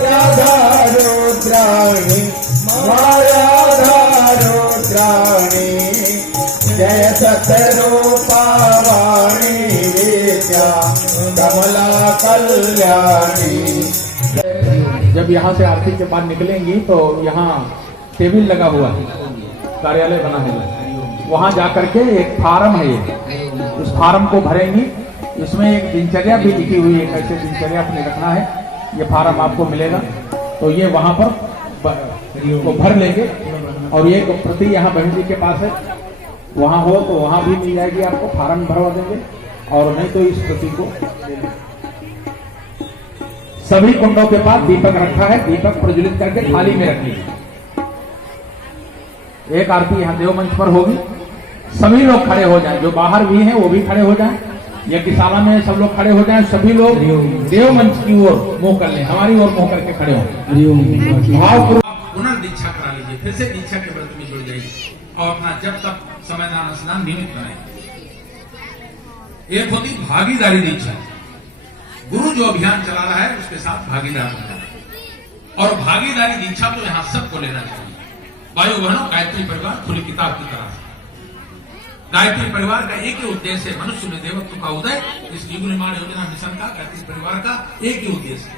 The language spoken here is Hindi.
राधा रुद्राणी माया रुद्राणी जय सतरूपावाणी विद्या कमला कल्याणी। जब यहाँ से आरती के बाद निकलेंगी तो यहाँ टेबल लगा हुआ है, कार्यालय बना है, वहाँ जाकर के एक फार्म है, उस फार्म को भरेंगी। इसमें एक दिनचर्या भी लिखी हुई है, कैसे दिनचर्या अपने रखना है, ये फार्म आपको मिलेगा। तो ये वहाँ पर को भर लेंगे और ये प्रति यहाँ बहन जी के पास है, वहाँ हो तो वहाँ भी मिल जाएगी आपको, फार्म भरवा देंगे। और नहीं तो इस प्रति को सभी कुंडों के पास दीपक रखा है, दीपक प्रज्वलित करके थाली में रखिए। एक आरती यहाँ देव मंच पर होगी, सभी लोग खड़े हो जाएं, जो बाहर भी हैं वो भी खड़े हो जाएं, यज्ञशाला में सब लोग खड़े हो जाएं, सभी लोग देव मंच की ओर मुंह कर लें, हमारी ओर मुंह करके खड़े हो। भावपूर्वक पुनर्दीक्षा करा लीजिए, फिर से दीक्षा के व्रत में जुड़ जाइए और अपना जब तक समयदान स्नान नियमित बनाइए। एक होती भागीदारी दीक्षा, गुरु जो अभियान चला रहा है उसके साथ भागीदार होना है। और भागीदारी दीक्षा तो यहां सबको लेना चाहिए। वायु बहनों, गायत्री परिवार खुली किताब की तरह है। गायत्री परिवार का एक ही उद्देश्य है, मनुष्य में देवत्व का उदय। इस युग निर्माण योजना मिशन का गायत्री परिवार का एक ही उद्देश्य है।